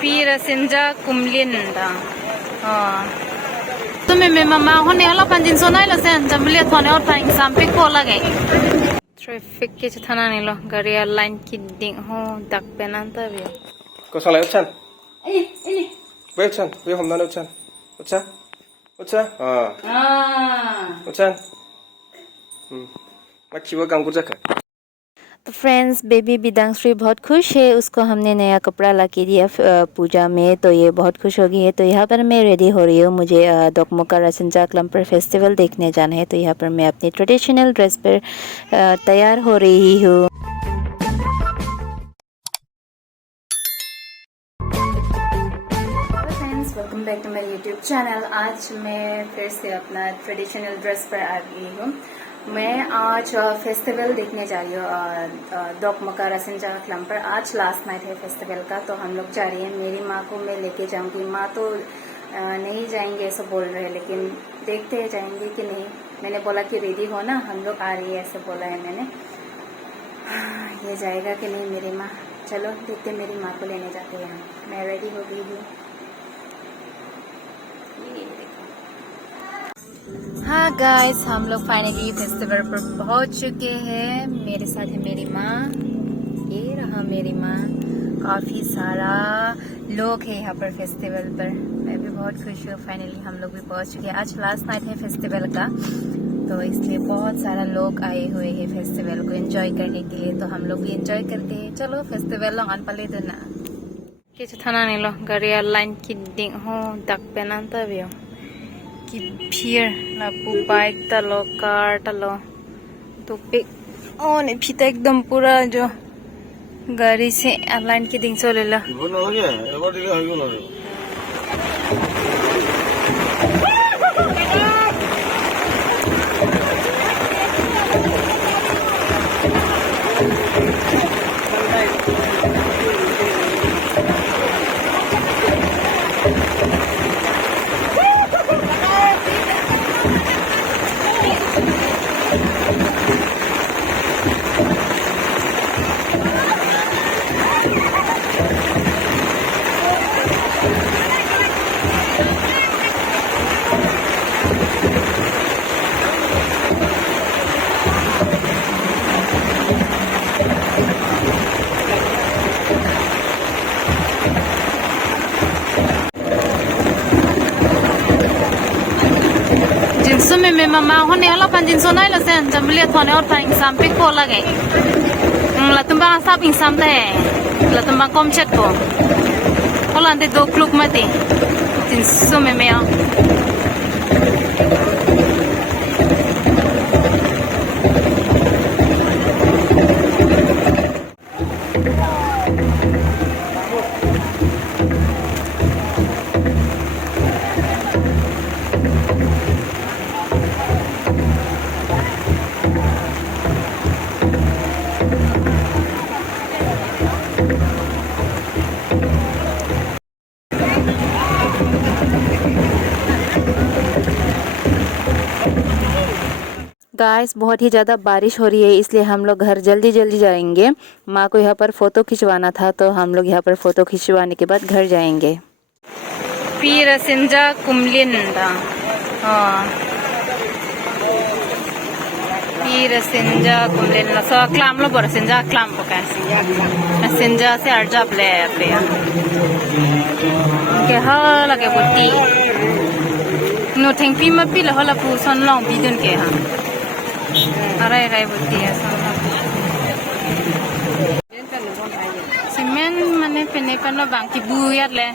Pira senja kumlin da. तो मैं मम्मा होने वाला पंजिन सोना है लसें जब लिया थाने और पाइन सांपे को लगे ट्रैफिक के चथाना नहीं लो गाड़ी लाइन की डिंग हो तक पे नांता भी को साले उछन वे उछन वे हम ना उछन उछा उछा हाँ उछन मच्छी वो काम कुछ कर तो फ्रेंड्स बेबी बिदांगश्री बहुत खुश है, उसको हमने नया कपड़ा ला के दिया पूजा में, तो ये बहुत खुश हो गई है। तो यहाँ पर मैं रेडी हो रही हूँ, मुझे दोकमोका रासिनजा क्लम्पर फेस्टिवल देखने जाना है। तो यहाँ पर मैं अपनी ट्रेडिशनल ड्रेस पर तैयार हो रही हूँ। Welcome back to my YouTube channel. आज मैं फिर से अपना ट्रेडिशनल ड्रेस पर आ गई हूँ। मैं आज फेस्टिवल देखने जा रही हूँ दोकमोका रासिनजा क्लम्पर। आज लास्ट नाइट है फेस्टिवल का, तो हम लोग जा रही हैं। मेरी माँ को मैं लेके जाऊंगी, माँ तो नहीं जाएंगे ऐसा बोल रहे हैं, लेकिन देखते हैं जाएंगे कि नहीं। मैंने बोला कि रेडी हो ना, हम लोग आ रही है ऐसे बोला है मैंने। ये जाएगा कि नहीं मेरी माँ, चलो देखते, मेरी माँ को लेने जाते हैं। मैं रेडी हो गई हूँ। हाँ गाइस, हम लोग फाइनली फेस्टिवल पर पहुंच चुके हैं। मेरे साथ है मेरी माँ, ये रहा मेरी माँ। काफी सारा लोग है यहाँ पर फेस्टिवल पर। मैं भी बहुत खुश हूँ, फाइनली हम लोग भी पहुंच चुके हैं। आज लास्ट नाइट है फेस्टिवल का, तो इसलिए बहुत सारा लोग आए हुए हैं फेस्टिवल को एंजॉय करने के लिए। तो हम लोग भी एंजॉय करते हैं। चलो फेस्टिवल लो आन पले देना के थाना नहीं लो गाड़ी लाइन की डिंग हो तक पे नांता भी कि फिर लापू बाइक तलो कार तलो तो पे ओ ने फिता एकदम पूरा जो गाड़ी से लाइन की डिंग चले ला मैं मम्मा होने वाला पंजिन सोना है लसें जब लिया थाने और पाइन सांपे को लगे लतुम्बा साप इंसाम दे लतुम्बा कम चेक को होला दे दो क्लुक मते जिनसो में मैं गाइस, बहुत ही ज़्यादा बारिश हो रही है, इसलिए हम लोग घर जल्दी जल्दी जाएंगे। माँ को यहाँ पर फ़ोटो खिंचवाना था, तो हम लोग यहाँ पर फ़ोटो खिंचवाने के बाद घर जाएंगे। पीर सेंजा कुमलिन दा पीर सेंजा कुमलिन ला सो क्लाम लो बर सेंजा क्लाम पका सेंजा से अर्जा प्ले पे के हा लगे बुती नो थेंपी मपी ला होला पु सन लॉन्ग बिदन के हा अरे रे बुती है सीमेंट माने पेने कनो बांकी बुयात ले